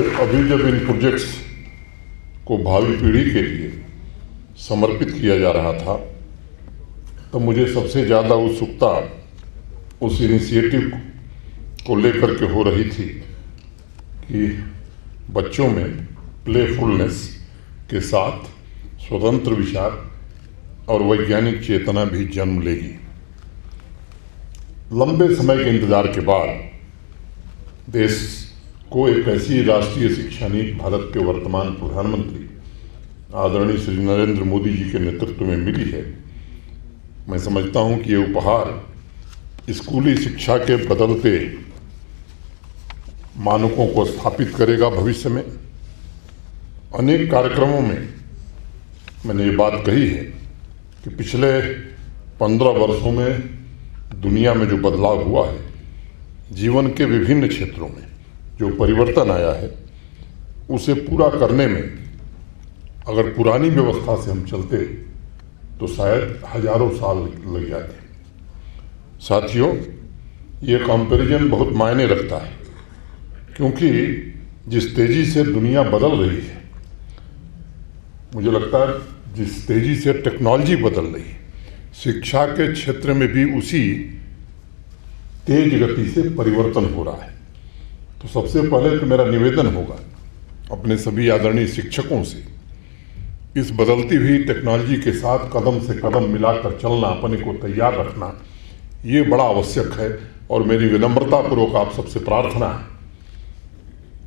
अभी जब इन प्रोजेक्ट्स को भावी पीढ़ी के लिए समर्पित किया जा रहा था तो मुझे सबसे ज़्यादा उत्सुकता उस इनिशिएटिव को लेकर के हो रही थी कि बच्चों में प्लेफुलनेस के साथ स्वतंत्र विचार और वैज्ञानिक चेतना भी जन्म लेगी। लंबे समय के इंतजार के बाद देश को एक ऐसी राष्ट्रीय शिक्षा नीति भारत के वर्तमान प्रधानमंत्री आदरणीय श्री नरेंद्र मोदी जी के नेतृत्व में मिली है। मैं समझता हूं कि ये उपहार स्कूली शिक्षा के बदलते मानकों को स्थापित करेगा। भविष्य में अनेक कार्यक्रमों में मैंने ये बात कही है कि पिछले 15 वर्षों में दुनिया में जो बदलाव हुआ है, जीवन के विभिन्न क्षेत्रों में जो परिवर्तन आया है, उसे पूरा करने में अगर पुरानी व्यवस्था से हम चलते तो शायद हजारों साल लग जाते। साथियों, ये कंपैरिजन बहुत मायने रखता है क्योंकि जिस तेजी से दुनिया बदल रही है, मुझे लगता है जिस तेजी से टेक्नोलॉजी बदल रही है, शिक्षा के क्षेत्र में भी उसी तेज गति से परिवर्तन हो रहा है। तो सबसे पहले तो मेरा निवेदन होगा अपने सभी आदरणीय शिक्षकों से, इस बदलती हुई टेक्नोलॉजी के साथ कदम से कदम मिलाकर चलना, अपने को तैयार रखना, ये बड़ा आवश्यक है। और मेरी विनम्रतापूर्वक आप सबसे प्रार्थना है,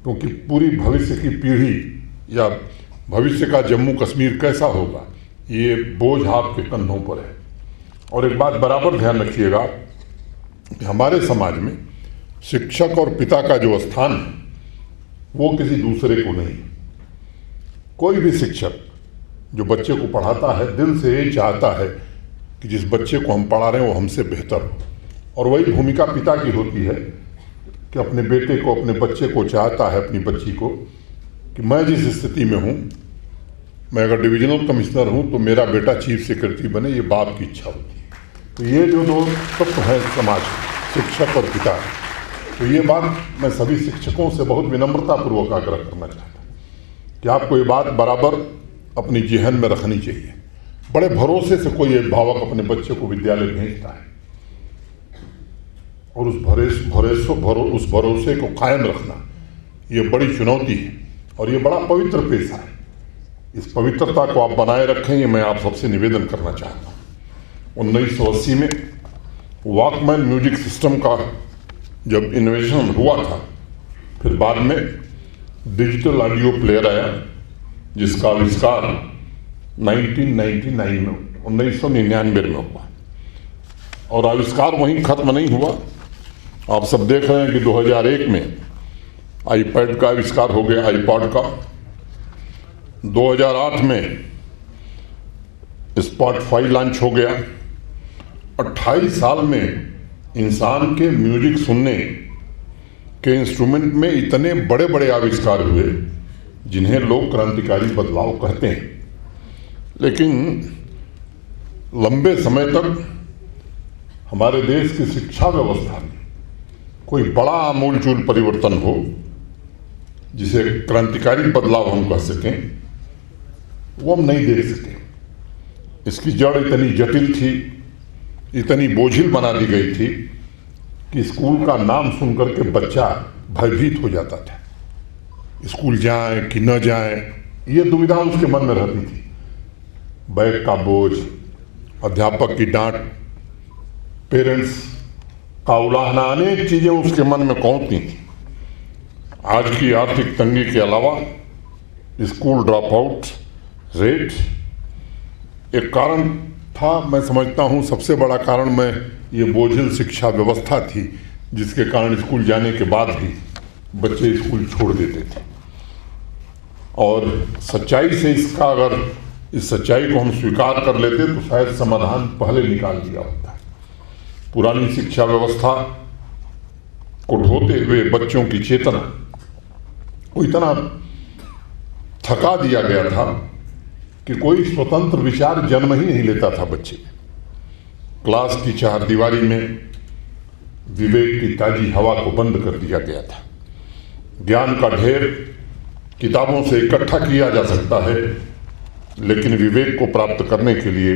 क्योंकि पूरी भविष्य की पीढ़ी या भविष्य का जम्मू कश्मीर कैसा होगा, ये बोझ आपके कंधों पर है। और एक बात बराबर ध्यान रखिएगा कि हमारे समाज में शिक्षक और पिता का जो स्थान है वो किसी दूसरे को नहीं। कोई भी शिक्षक जो बच्चे को पढ़ाता है दिल से ये चाहता है कि जिस बच्चे को हम पढ़ा रहे हैं वो हमसे बेहतर हो। और वही भूमिका पिता की होती है कि अपने बेटे को, अपने बच्चे को चाहता है, अपनी बच्ची को, कि मैं जिस स्थिति में हूँ, मैं अगर डिविजनल कमिश्नर हूँ तो मेरा बेटा चीफ सेक्रेटरी बने, ये बाप की इच्छा होती है। तो ये जो दो तत्व हैं समाज, शिक्षक और पिता, तो ये बात मैं सभी शिक्षकों से बहुत विनम्रतापूर्वक आग्रह करना चाहता हूँ कि आपको ये बात बराबर अपनी जेहन में रखनी चाहिए। बड़े भरोसे से कोई अभिभावक अपने बच्चे को विद्यालय भेजता है और उस भरोसे को कायम रखना ये बड़ी चुनौती है और ये बड़ा पवित्र पेशा है। इस पवित्रता को आप बनाए रखें, ये मैं आप सबसे निवेदन करना चाहता हूँ। 1980 में वॉकमैन म्यूजिक सिस्टम का जब इन्वेंशन हुआ था, फिर बाद में डिजिटल ऑडियो प्लेयर आया जिसका आविष्कार 1999 में हुआ। और आविष्कार वहीं खत्म नहीं हुआ। आप सब देख रहे हैं कि 2001 में आईपैड का आविष्कार हो गया, आईपॉड का। 2008 में स्पॉटिफाई लॉन्च हो गया। 28 साल में इंसान के म्यूजिक सुनने के इंस्ट्रूमेंट में इतने बड़े बड़े आविष्कार हुए जिन्हें लोग क्रांतिकारी बदलाव कहते हैं। लेकिन लंबे समय तक हमारे देश की शिक्षा व्यवस्था में कोई बड़ा आमूलचूल परिवर्तन हो जिसे क्रांतिकारी बदलाव हम कह सकें, वो हम नहीं देख सके। इसकी जड़ इतनी जटिल थी, इतनी बोझिल बना दी गई थी कि स्कूल का नाम सुनकर के बच्चा भयभीत हो जाता था। स्कूल जाए कि न जाए, ये दुविधा उसके मन में रहती थी। बैग का बोझ, अध्यापक की डांट, पेरेंट्स का उलाहना, अनेक चीजें उसके मन में कौंधती थी। आज की आर्थिक तंगी के अलावा स्कूल ड्रॉप आउट रेट एक कारण था। मैं समझता हूँ सबसे बड़ा कारण मैं ये बोझिल शिक्षा व्यवस्था थी जिसके कारण स्कूल जाने के बाद भी बच्चे स्कूल छोड़ देते थे। और सच्चाई से इसका, अगर इस सच्चाई को हम स्वीकार कर लेते तो शायद समाधान पहले निकाल दिया होता। पुरानी शिक्षा व्यवस्था को ढोते हुए बच्चों की चेतना को इतना थका दिया गया था कि कोई स्वतंत्र विचार जन्म ही नहीं लेता था बच्चे। क्लास की चारदीवारी में विवेक की ताजी हवा को बंद कर दिया गया था। ज्ञान का ढेर किताबों से इकट्ठा किया जा सकता है, लेकिन विवेक को प्राप्त करने के लिए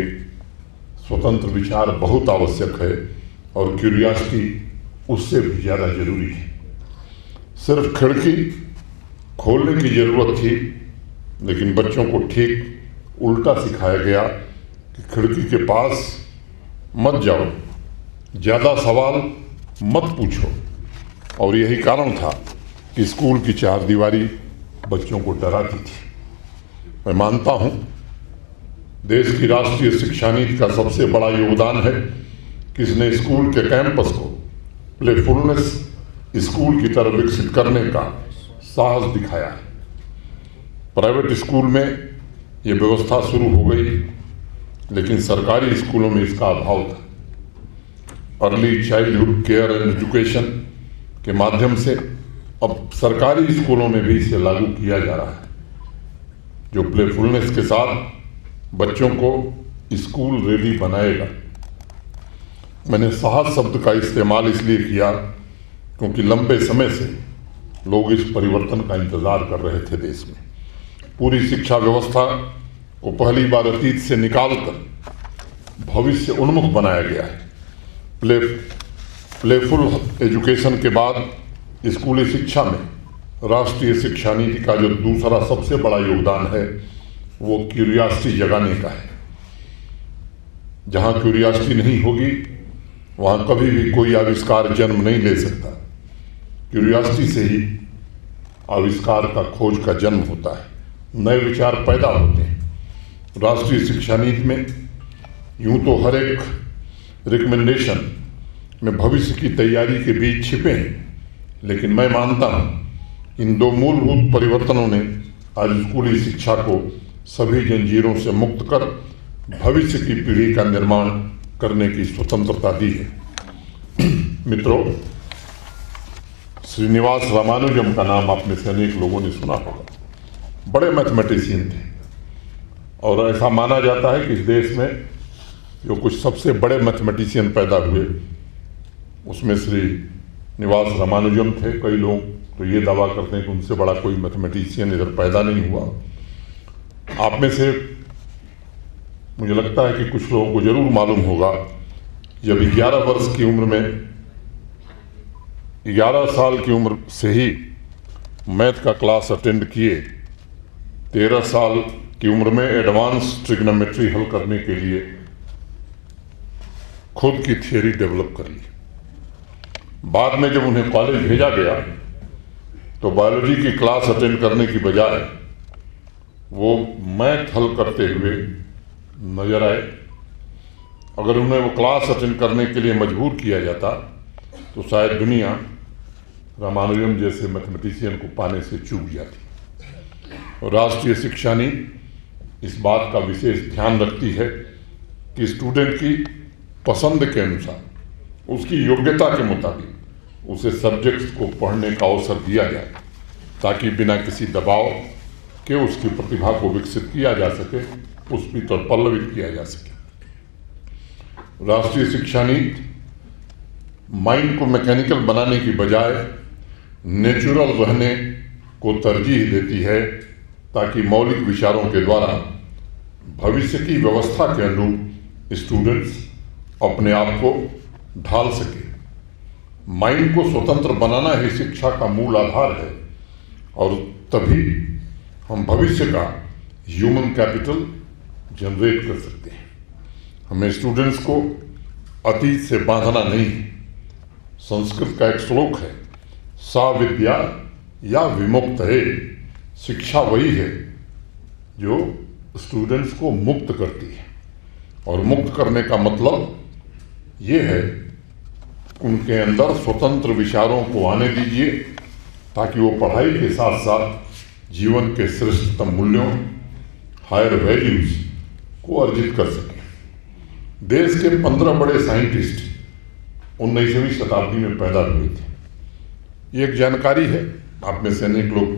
स्वतंत्र विचार बहुत आवश्यक है और क्यूरियोसिटी उससे भी ज़्यादा जरूरी है। सिर्फ खिड़की खोलने की जरूरत थी, लेकिन बच्चों को ठीक उल्टा सिखाया गया कि खिड़की के पास मत जाओ, ज़्यादा सवाल मत पूछो। और यही कारण था कि स्कूल की चारदीवारी बच्चों को डराती थी। मैं मानता हूँ देश की राष्ट्रीय शिक्षा नीति का सबसे बड़ा योगदान है कि इसने स्कूल के कैंपस को प्लेफुलनेस स्कूल की तरह विकसित करने का साहस दिखाया है। प्राइवेट स्कूल में ये व्यवस्था शुरू हो गई, लेकिन सरकारी स्कूलों में इसका अभाव था। Early childhood care and education के माध्यम से अब सरकारी स्कूलों में भी इसे लागू किया जा रहा है, जो प्लेफुलनेस के साथ बच्चों को स्कूल रेडी बनाएगा। मैंने साहस शब्द का इस्तेमाल इसलिए किया क्योंकि लंबे समय से लोग इस परिवर्तन का इंतजार कर रहे थे। देश में पूरी शिक्षा व्यवस्था को पहली बार अतीत से निकालकर भविष्य उन्मुख बनाया गया है। प्लेफुल एजुकेशन के बाद स्कूली शिक्षा में राष्ट्रीय शिक्षा नीति का जो दूसरा सबसे बड़ा योगदान है वो क्यूरियोसिटी जगाने का है। जहाँ क्यूरियोसिटी नहीं होगी वहाँ कभी भी कोई आविष्कार जन्म नहीं ले सकता। क्यूरियोसिटी से ही आविष्कार का खोज का जन्म होता है, नए विचार पैदा होते हैं। राष्ट्रीय शिक्षा नीति में यूं तो हर एक रिकमेंडेशन में भविष्य की तैयारी के बीच छिपे हैं, लेकिन मैं मानता हूं इन दो मूलभूत परिवर्तनों ने आज स्कूली शिक्षा को सभी जंजीरों से मुक्त कर भविष्य की पीढ़ी का निर्माण करने की स्वतंत्रता दी है। मित्रों, श्रीनिवास रामानुजम का नाम आप में से अनेक लोगों ने सुना होगा। बड़े मैथमेटिशियन थे और ऐसा माना जाता है कि इस देश में जो कुछ सबसे बड़े मैथमेटिशियन पैदा हुए उसमें श्रीनिवास रामानुजम थे। कई लोग तो ये दावा करते हैं कि उनसे बड़ा कोई मैथमेटिशियन इधर पैदा नहीं हुआ। आप में से मुझे लगता है कि कुछ लोगों को जरूर मालूम होगा, जब 11 वर्ष की उम्र में 11 साल की उम्र से ही मैथ का क्लास अटेंड किए, 13 साल की उम्र में एडवांस ट्रिग्नोमेट्री हल करने के लिए खुद की थियरी डेवलप कर ली। बाद में जब उन्हें कॉलेज भेजा गया तो बायोलॉजी की क्लास अटेंड करने की बजाय वो मैथ हल करते हुए नजर आए। अगर उन्हें वो क्लास अटेंड करने के लिए मजबूर किया जाता तो शायद दुनिया रामानुजम जैसे मैथमेटिशियन को पाने से चूक जाती। और राष्ट्रीय शिक्षा नीति इस बात का विशेष ध्यान रखती है कि स्टूडेंट की पसंद के अनुसार, उसकी योग्यता के मुताबिक उसे सब्जेक्ट्स को पढ़ने का अवसर दिया जाए, ताकि बिना किसी दबाव के उसकी प्रतिभा को विकसित किया जा सके, पुष्पित और पल्लवित किया जा सके। राष्ट्रीय शिक्षा नीति माइंड को मैकेनिकल बनाने की बजाय नेचुरल रहने को तरजीह देती है, ताकि मौलिक विचारों के द्वारा भविष्य की व्यवस्था के अनुरूप स्टूडेंट्स अपने आप को ढाल सके। माइंड को स्वतंत्र बनाना ही शिक्षा का मूल आधार है और तभी हम भविष्य का ह्यूमन कैपिटल जनरेट कर सकते हैं। हमें स्टूडेंट्स को अतीत से बांधना नहीं है। संस्कृत का एक श्लोक है, सा विद्या या विमुक्त है। शिक्षा वही है जो स्टूडेंट्स को मुक्त करती है, और मुक्त करने का मतलब ये है उनके अंदर स्वतंत्र विचारों को आने दीजिए, ताकि वो पढ़ाई के साथ साथ जीवन के श्रेष्ठतम मूल्यों, हायर वैल्यूज को अर्जित कर सकें। देश के 15 बड़े साइंटिस्ट 19वीं शताब्दी में पैदा हुए थे। ये एक जानकारी है, आप में से अनेक लोग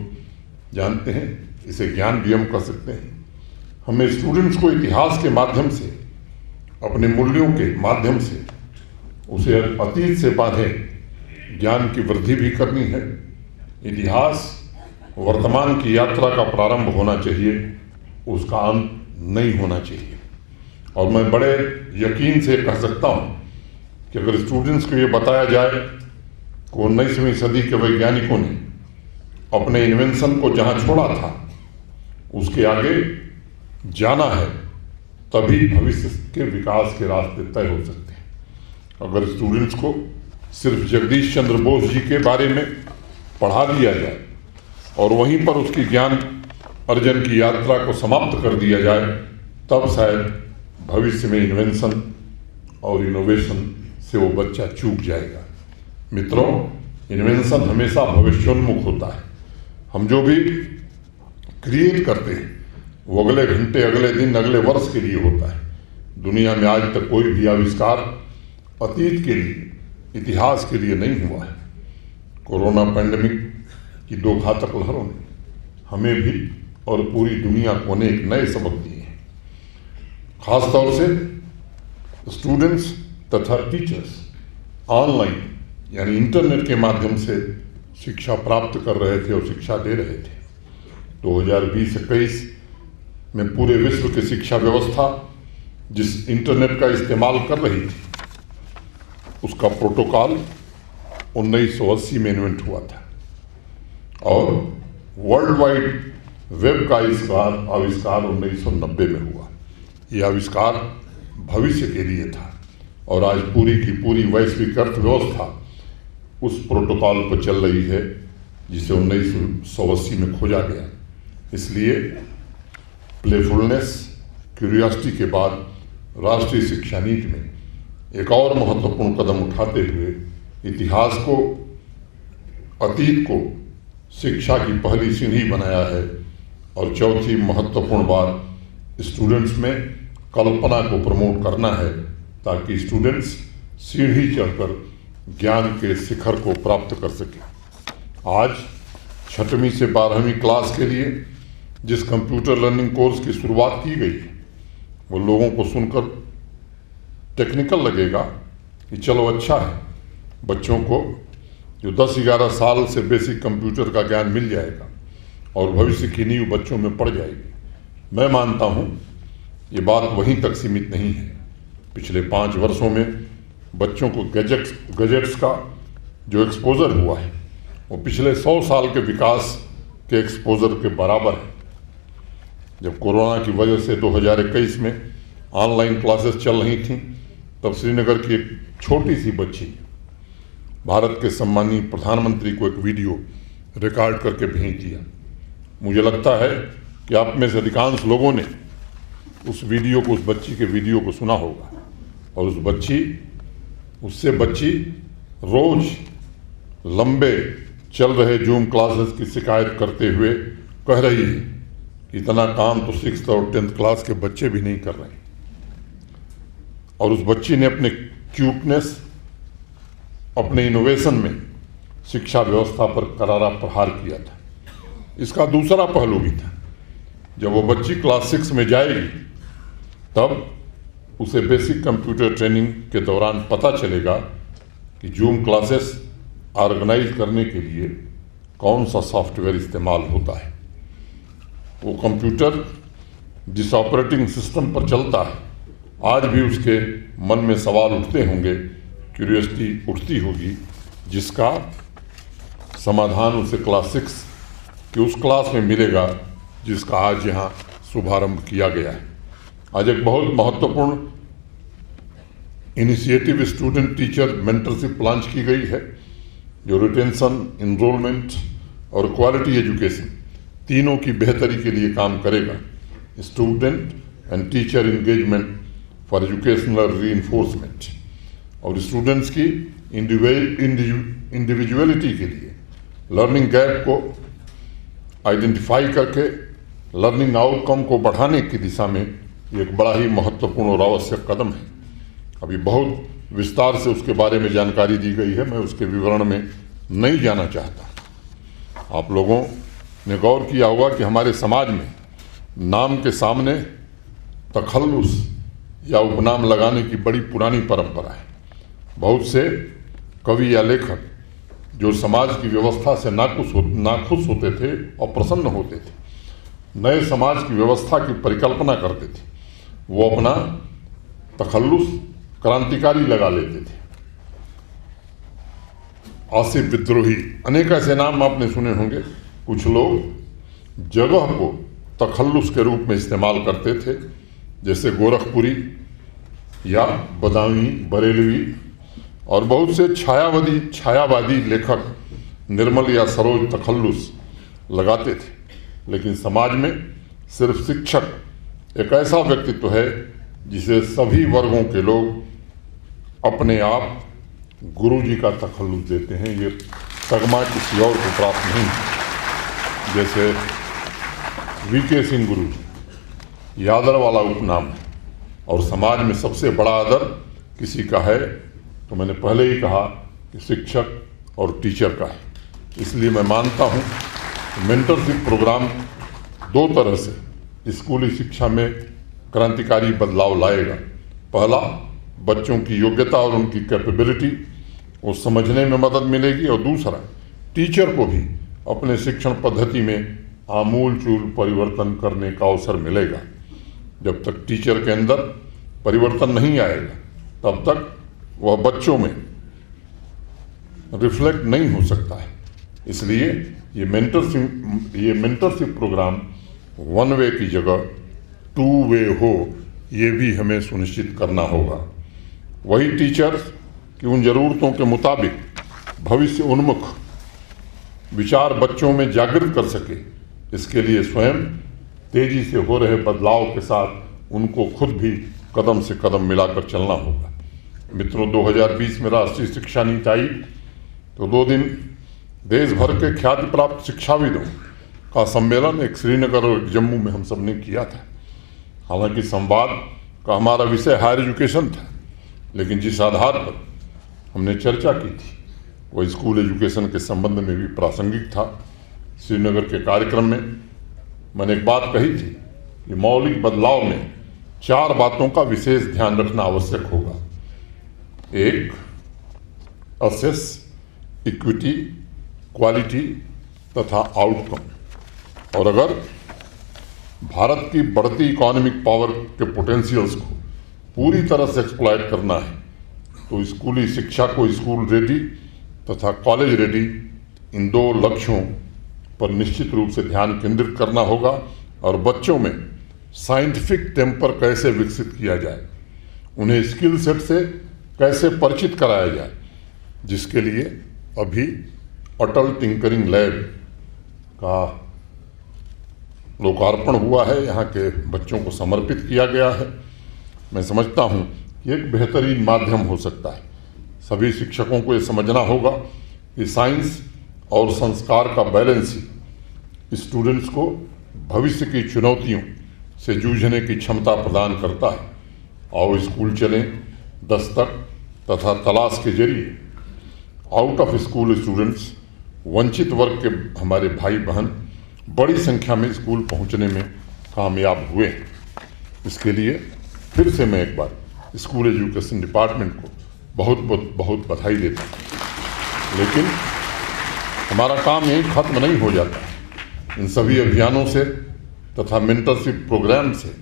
जानते हैं, इसे ज्ञान भी हम कर सकते हैं। हमें स्टूडेंट्स को इतिहास के माध्यम से, अपने मूल्यों के माध्यम से उसे अतीत से बांधे ज्ञान की वृद्धि भी करनी है। इतिहास वर्तमान की यात्रा का प्रारंभ होना चाहिए, उसका अंत नहीं होना चाहिए। और मैं बड़े यकीन से कह सकता हूँ कि अगर स्टूडेंट्स को ये बताया जाए कि 19वीं सदी के वैज्ञानिकों ने अपने इन्वेंशन को जहाँ छोड़ा था उसके आगे जाना है, तभी भविष्य के विकास के रास्ते तय हो सकते हैं। अगर स्टूडेंट्स को सिर्फ जगदीश चंद्र बोस जी के बारे में पढ़ा दिया जाए और वहीं पर उसकी ज्ञान अर्जन की यात्रा को समाप्त कर दिया जाए, तब शायद भविष्य में इन्वेंशन और इनोवेशन से वो बच्चा चूक जाएगा। मित्रों, इन्वेंशन हमेशा भविष्योन्मुख होता है। हम जो भी क्रिएट करते हैं वो अगले घंटे, अगले दिन, अगले वर्ष के लिए होता है। दुनिया में आज तक कोई भी आविष्कार अतीत के लिए, इतिहास के लिए नहीं हुआ है। कोरोना पैंडेमिक की 2 घातक लहरों ने हमें भी और पूरी दुनिया को अनेक नए सबक दिए हैं। खासतौर से स्टूडेंट्स तथा टीचर्स ऑनलाइन यानी इंटरनेट के माध्यम से शिक्षा प्राप्त कर रहे थे और शिक्षा दे रहे थे। 2020-21 में पूरे विश्व की शिक्षा व्यवस्था जिस इंटरनेट का इस्तेमाल कर रही थी, उसका प्रोटोकॉल 1980 में इन्वेंट हुआ था और वर्ल्ड वाइड वेब का आविष्कार 1990 में हुआ। यह आविष्कार भविष्य के लिए था और आज पूरी की पूरी वैश्विक अर्थव्यवस्था उस प्रोटोकॉल पर चल रही है जिसे 1980 में खोजा गया। इसलिए प्लेफुलनेस, क्यूरियोसिटी के बाद राष्ट्रीय शिक्षा नीति में एक और महत्वपूर्ण कदम उठाते हुए इतिहास को, अतीत को शिक्षा की पहली सीढ़ी बनाया है। और चौथी महत्वपूर्ण बात, स्टूडेंट्स में कल्पना को प्रमोट करना है ताकि स्टूडेंट्स सीढ़ी चढ़कर ज्ञान के शिखर को प्राप्त कर सके। आज 6वीं से 12वीं क्लास के लिए जिस कंप्यूटर लर्निंग कोर्स की शुरुआत की गई है, वो लोगों को सुनकर टेक्निकल लगेगा कि चलो अच्छा है, बच्चों को जो 10-11 साल से बेसिक कंप्यूटर का ज्ञान मिल जाएगा और भविष्य की नींव बच्चों में पड़ जाएगी। मैं मानता हूँ ये बात वहीं तक सीमित नहीं है। पिछले 5 वर्षों में बच्चों को गैजेट्स का जो एक्सपोजर हुआ है वो पिछले 100 साल के विकास के एक्सपोजर के बराबर है। जब कोरोना की वजह से 2021 में ऑनलाइन क्लासेस चल रही थीं, तब श्रीनगर की एक छोटी सी बच्ची भारत के सम्मानीय प्रधानमंत्री को एक वीडियो रिकॉर्ड करके भेज दिया। मुझे लगता है कि आप में से अधिकांश लोगों ने उस बच्ची के वीडियो को सुना होगा। और उससे बच्ची रोज लंबे चल रहे जूम क्लासेस की शिकायत करते हुए कह रही है कि इतना काम तो 6th और 10th क्लास के बच्चे भी नहीं कर रहे। और उस बच्ची ने अपने क्यूटनेस, अपने इनोवेशन में शिक्षा व्यवस्था पर करारा प्रहार किया था। इसका दूसरा पहलू भी था। जब वो बच्ची क्लास 6 में जाएगी तब उसे बेसिक कंप्यूटर ट्रेनिंग के दौरान पता चलेगा कि जूम क्लासेस ऑर्गेनाइज करने के लिए कौन सा सॉफ्टवेयर इस्तेमाल होता है। वो कंप्यूटर जिस ऑपरेटिंग सिस्टम पर चलता है, आज भी उसके मन में सवाल उठते होंगे, क्यूरियोसिटी उठती होगी, जिसका समाधान उसे क्लास 6 की उस क्लास में मिलेगा जिसका आज यहाँ शुभारंभ किया गया है। आज एक बहुत महत्वपूर्ण initiative student teacher mentorship launch की गई है, जो रिटेंशन, इनरोलमेंट और क्वालिटी एजुकेशन तीनों की बेहतरी के लिए काम करेगा। Student and teacher engagement for educational reinforcement और स्टूडेंट्स की इंडिविजुअलिटी के लिए लर्निंग गैप को आइडेंटिफाई करके लर्निंग आउटकम को बढ़ाने की दिशा में एक बड़ा ही महत्वपूर्ण और आवश्यक कदम है। अभी बहुत विस्तार से उसके बारे में जानकारी दी गई है, मैं उसके विवरण में नहीं जाना चाहता। आप लोगों ने गौर किया होगा कि हमारे समाज में नाम के सामने तखल्लुस या उपनाम लगाने की बड़ी पुरानी परंपरा है। बहुत से कवि या लेखक जो समाज की व्यवस्था से नाखुश होते थे और प्रसन्न होते थे, नए समाज की व्यवस्था की परिकल्पना करते थे, वो अपना तखल्लुस क्रांतिकारी लगा लेते थे। आसिफ विद्रोही, अनेक ऐसे नाम आपने सुने होंगे। कुछ लोग जगह को तखल्लुस के रूप में इस्तेमाल करते थे, जैसे गोरखपुरी या बदामी, बरेलवी, और बहुत से छायावादी लेखक निर्मल या सरोज तखल्लुस लगाते थे। लेकिन समाज में सिर्फ शिक्षक एक ऐसा व्यक्तित्व है जिसे सभी वर्गों के लोग अपने आप गुरु जी का तखल्लुस देते हैं। ये तगमा किसी और को प्राप्त नहीं है। जैसे वीके सिंह गुरु जी, ये आदर वाला उपनाम है, और समाज में सबसे बड़ा आदर किसी का है तो मैंने पहले ही कहा कि शिक्षक और टीचर का है। इसलिए मैं मानता हूँ कि मेंटरशिप प्रोग्राम दो तरह से स्कूली शिक्षा में क्रांतिकारी बदलाव लाएगा। पहला, बच्चों की योग्यता और उनकी कैपेबिलिटी को समझने में मदद मिलेगी, और दूसरा, टीचर को भी अपने शिक्षण पद्धति में आमूल चूल परिवर्तन करने का अवसर मिलेगा। जब तक टीचर के अंदर परिवर्तन नहीं आएगा तब तक वह बच्चों में रिफ्लेक्ट नहीं हो सकता है। इसलिए ये मेंटरशिप प्रोग्राम वन वे की जगह टू वे हो, ये भी हमें सुनिश्चित करना होगा। वही टीचर्स की उन जरूरतों के मुताबिक भविष्य उन्मुख विचार बच्चों में जागृत कर सके, इसके लिए स्वयं तेजी से हो रहे बदलाव के साथ उनको खुद भी कदम से कदम मिलाकर चलना होगा। मित्रों, 2020 में राष्ट्रीय शिक्षा नीति आई तो 2 दिन देश भर के ख्याति प्राप्त शिक्षाविदों का सम्मेलन एक श्रीनगर और एक जम्मू में हम सब ने किया था। हालांकि संवाद का हमारा विषय हायर एजुकेशन था, लेकिन जिस आधार पर हमने चर्चा की थी वह स्कूल एजुकेशन के संबंध में भी प्रासंगिक था। श्रीनगर के कार्यक्रम में मैंने एक बात कही थी कि मौलिक बदलाव में 4 बातों का विशेष ध्यान रखना आवश्यक होगा। 1, असेस, इक्विटी, क्वालिटी तथा आउटकम। और अगर भारत की बढ़ती इकोनॉमिक पावर के पोटेंशियल्स को पूरी तरह से एक्सप्लॉइट करना है तो स्कूली शिक्षा को स्कूल रेडी तथा कॉलेज रेडी, इन 2 लक्ष्यों पर निश्चित रूप से ध्यान केंद्रित करना होगा। और बच्चों में साइंटिफिक टेम्पर कैसे विकसित किया जाए, उन्हें स्किल सेट से कैसे परिचित कराया जाए, जिसके लिए अभी अटल टिंकरिंग लैब का लोकार्पण हुआ है, यहाँ के बच्चों को समर्पित किया गया है। मैं समझता हूँ कि एक बेहतरीन माध्यम हो सकता है। सभी शिक्षकों को ये समझना होगा कि साइंस और संस्कार का बैलेंस ही स्टूडेंट्स को भविष्य की चुनौतियों से जूझने की क्षमता प्रदान करता है। आओ स्कूल चलें, दस्तक तथा तलाश के जरिए आउट ऑफ स्कूल स्टूडेंट्स, वंचित वर्ग के हमारे भाई बहन बड़ी संख्या में स्कूल पहुंचने में कामयाब हुए। इसके लिए फिर से मैं एक बार स्कूल एजुकेशन डिपार्टमेंट को बहुत बधाई देता हूँ। लेकिन हमारा काम यही खत्म नहीं हो जाता। इन सभी अभियानों से तथा मेंटरशिप प्रोग्राम से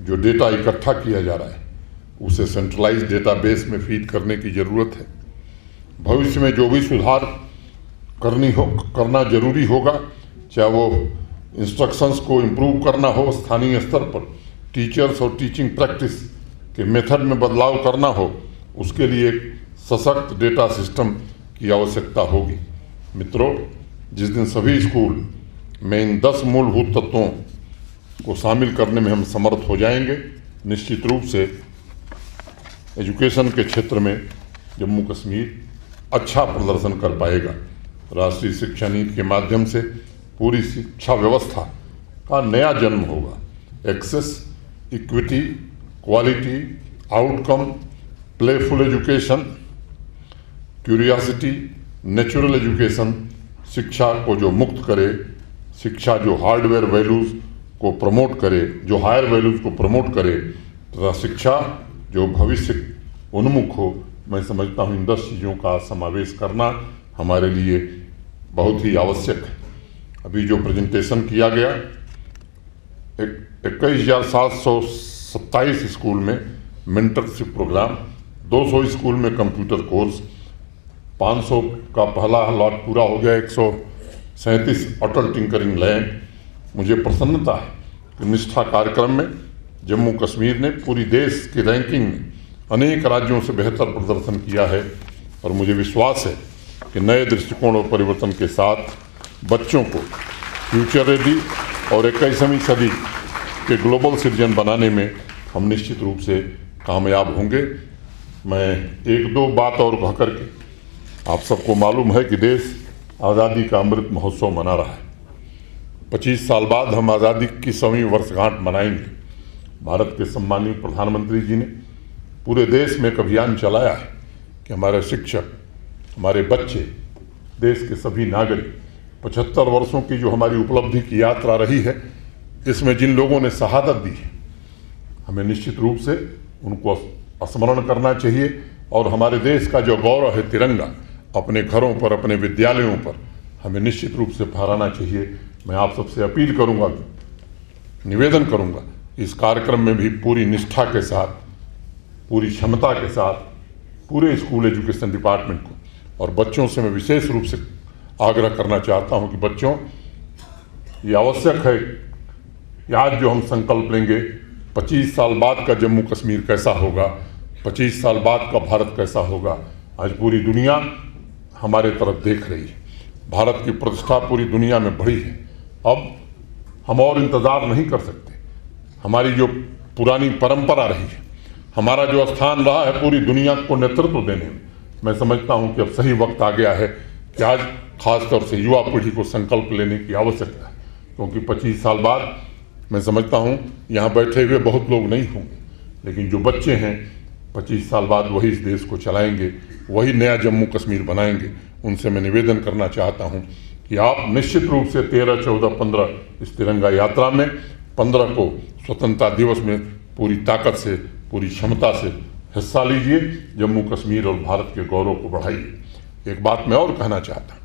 जो डेटा इकट्ठा किया जा रहा है उसे सेंट्रलाइज डेटाबेस में फीड करने की ज़रूरत है। भविष्य में जो भी सुधार करना जरूरी होगा, चाहे वो इंस्ट्रक्शंस को इम्प्रूव करना हो स्थानीय स्तर पर, टीचर्स और टीचिंग प्रैक्टिस के मेथड में बदलाव करना हो, उसके लिए एक सशक्त डेटा सिस्टम की आवश्यकता होगी। मित्रों, जिस दिन सभी स्कूल में इन 10 मूलभूत तत्वों को शामिल करने में हम समर्थ हो जाएंगे, निश्चित रूप से एजुकेशन के क्षेत्र में जम्मू कश्मीर अच्छा प्रदर्शन कर पाएगा। राष्ट्रीय शिक्षा नीति के माध्यम से पूरी शिक्षा व्यवस्था का नया जन्म होगा। Access, equity, quality, outcome, playful education, curiosity, natural education, शिक्षा को जो मुक्त करे, शिक्षा जो हार्डवेयर वैल्यूज़ को प्रमोट करे, जो हायर वैल्यूज़ को प्रमोट करे, तथा शिक्षा जो भविष्य उन्मुख हो। मैं समझता हूँ इन 10 चीज़ों का समावेश करना हमारे लिए बहुत ही आवश्यक है। अभी जो प्रेजेंटेशन किया गया, 21,727 स्कूल में मेंटरशिप प्रोग्राम, 200 स्कूल में कंप्यूटर कोर्स, 500 का पहला लॉट पूरा हो गया, 137 अटल टिंकरिंग लैब। मुझे प्रसन्नता है कि निष्ठा कार्यक्रम में जम्मू कश्मीर ने पूरी देश की रैंकिंग में अनेक राज्यों से बेहतर प्रदर्शन किया है और मुझे विश्वास है कि नए दृष्टिकोण और परिवर्तन के साथ बच्चों को फ्यूचर रेडी और 21वीं सदी के ग्लोबल सिटीजन बनाने में हम निश्चित रूप से कामयाब होंगे। मैं एक दो बात और कह करके, आप सबको मालूम है कि देश आज़ादी का अमृत महोत्सव मना रहा है। 25 साल बाद हम आज़ादी की 100वीं वर्षगांठ मनाएंगे। भारत के सम्मानीय प्रधानमंत्री जी ने पूरे देश में एक अभियान चलाया है कि हमारे शिक्षक, हमारे बच्चे, देश के सभी नागरिक 75 वर्षों की जो हमारी उपलब्धि की यात्रा रही है, इसमें जिन लोगों ने शहादत दी है, हमें निश्चित रूप से उनको स्मरण करना चाहिए और हमारे देश का जो गौरव है तिरंगा, अपने घरों पर, अपने विद्यालयों पर हमें निश्चित रूप से फहराना चाहिए। मैं आप सबसे अपील करूंगा, निवेदन करूंगा, इस कार्यक्रम में भी पूरी निष्ठा के साथ, पूरी क्षमता के साथ पूरे स्कूल एजुकेशन डिपार्टमेंट को और बच्चों से मैं विशेष रूप से आग्रह करना चाहता हूं कि बच्चों, ये आवश्यक है कि आज जो हम संकल्प लेंगे 25 साल बाद का जम्मू कश्मीर कैसा होगा, 25 साल बाद का भारत कैसा होगा। आज पूरी दुनिया हमारे तरफ देख रही है, भारत की प्रतिष्ठा पूरी दुनिया में बढ़ी है। अब हम और इंतज़ार नहीं कर सकते। हमारी जो पुरानी परंपरा रही है, हमारा जो स्थान रहा है पूरी दुनिया को नेतृत्व देने में, मैं समझता हूं कि अब सही वक्त आ गया है कि आज खासतौर से युवा पीढ़ी को संकल्प लेने की आवश्यकता है, क्योंकि 25 साल बाद मैं समझता हूं यहाँ बैठे हुए बहुत लोग नहीं होंगे, लेकिन जो बच्चे हैं 25 साल बाद वही इस देश को चलाएंगे, वही नया जम्मू कश्मीर बनाएंगे। उनसे मैं निवेदन करना चाहता हूं कि आप निश्चित रूप से 13, 14, 15 इस तिरंगा यात्रा में 15 को स्वतंत्रता दिवस में पूरी ताकत से, पूरी क्षमता से हिस्सा लीजिए, जम्मू कश्मीर और भारत के गौरव को बढ़ाइए। एक बात मैं और कहना चाहता हूँ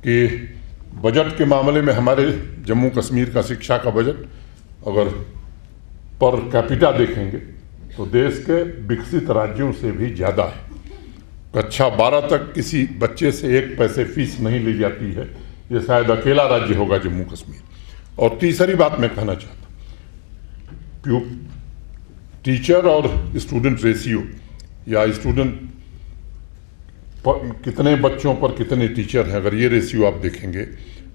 कि बजट के मामले में हमारे जम्मू कश्मीर का शिक्षा का बजट अगर पर कैपिटा देखेंगे तो देश के विकसित राज्यों से भी ज़्यादा है। कक्षा 12 तक किसी बच्चे से 1 पैसे फीस नहीं ली जाती है, ये शायद अकेला राज्य होगा जम्मू कश्मीर। और तीसरी बात मैं कहना चाहता हूँ, टीचर और स्टूडेंट रेशियो या स्टूडेंट कितने बच्चों पर कितने टीचर हैं, अगर ये रेशियो आप देखेंगे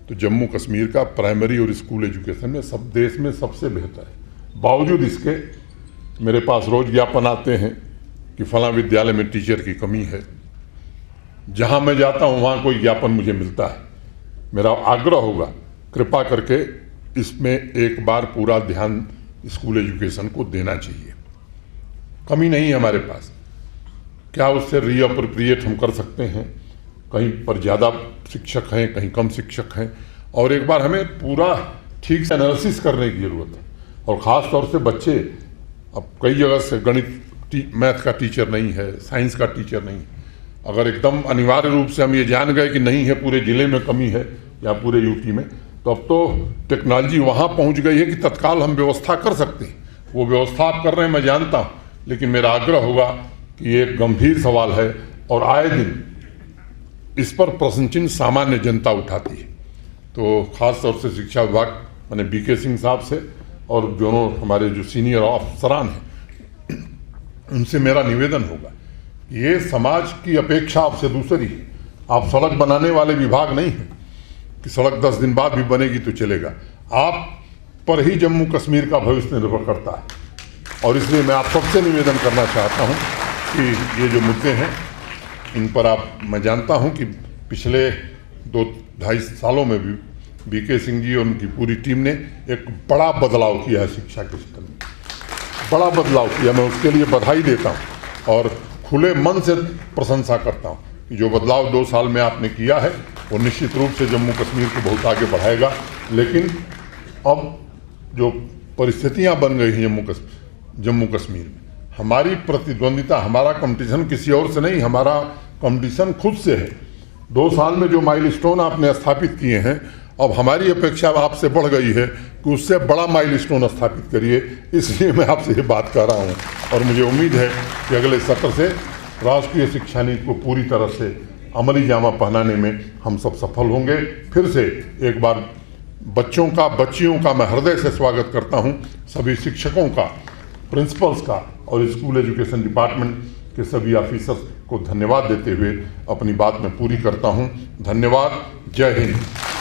तो जम्मू कश्मीर का प्राइमरी और स्कूल एजुकेशन में सब देश में सबसे बेहतर है। बावजूद इसके मेरे पास रोज ज्ञापन आते हैं कि फलां विद्यालय में टीचर की कमी है। जहां मैं जाता हूं वहां कोई ज्ञापन मुझे मिलता है। मेरा आग्रह होगा, कृपा करके इसमें एक बार पूरा ध्यान स्कूल एजुकेशन को देना चाहिए। कमी नहीं है हमारे पास, क्या उससे रीअप्रोप्रिएट हम कर सकते हैं? कहीं पर ज़्यादा शिक्षक हैं, कहीं कम शिक्षक हैं, और एक बार हमें पूरा ठीक से एनालिसिस करने की ज़रूरत है। और ख़ास तौर से बच्चे, अब कई जगह से गणित मैथ का टीचर नहीं है, साइंस का टीचर नहीं है। अगर एकदम अनिवार्य रूप से हम ये जान गए कि नहीं है, पूरे ज़िले में कमी है या पूरे यूटी में, तो अब तो टेक्नोलॉजी वहाँ पहुँच गई है कि तत्काल हम व्यवस्था कर सकते हैं। वो व्यवस्था आप कर रहे हैं, मैं जानता हूँ, लेकिन मेरा आग्रह होगा कि ये एक गंभीर सवाल है और आए दिन इस पर प्रश्न चिन्ह सामान्य जनता उठाती है। तो खास तौर से शिक्षा विभाग, मैंने बीके सिंह साहब से और दोनों हमारे जो सीनियर अफसरान हैं उनसे मेरा निवेदन होगा, ये समाज की अपेक्षा आपसे दूसरी है। आप सड़क बनाने वाले विभाग नहीं हैं कि सड़क 10 दिन बाद भी बनेगी तो चलेगा। आप पर ही जम्मू कश्मीर का भविष्य निर्भर करता है। और इसलिए मैं आप सबसे निवेदन करना चाहता हूँ कि ये जो मुद्दे हैं इन पर आप, मैं जानता हूं कि पिछले 2-2.5 सालों में भी बीके सिंह जी और उनकी पूरी टीम ने एक बड़ा बदलाव किया है शिक्षा के क्षेत्र में, बड़ा बदलाव किया। मैं उसके लिए बधाई देता हूं और खुले मन से प्रशंसा करता हूं कि जो बदलाव 2 साल में आपने किया है वो निश्चित रूप से जम्मू कश्मीर को बहुत आगे बढ़ाएगा। लेकिन अब जो परिस्थितियां बन गई हैं जम्मू कश्मीर में, हमारी प्रतिद्वंदिता, हमारा कंपटीशन किसी और से नहीं, हमारा कंपटीशन खुद से है। 2 साल में जो माइलस्टोन आपने स्थापित किए हैं, अब हमारी अपेक्षा आपसे बढ़ गई है कि उससे बड़ा माइलस्टोन स्थापित करिए। इसलिए मैं आपसे ये बात कर रहा हूँ और मुझे उम्मीद है कि अगले सत्र से राष्ट्रीय शिक्षा नीति को पूरी तरह से अमली जामा पहनाने में हम सब सफल होंगे। फिर से एक बार बच्चियों का मैं हृदय से स्वागत करता हूँ। सभी शिक्षकों का, प्रिंसिपल्स का और स्कूल एजुकेशन डिपार्टमेंट के सभी ऑफिसर्स को धन्यवाद देते हुए अपनी बात मैं पूरी करता हूँ। धन्यवाद। जय हिंद।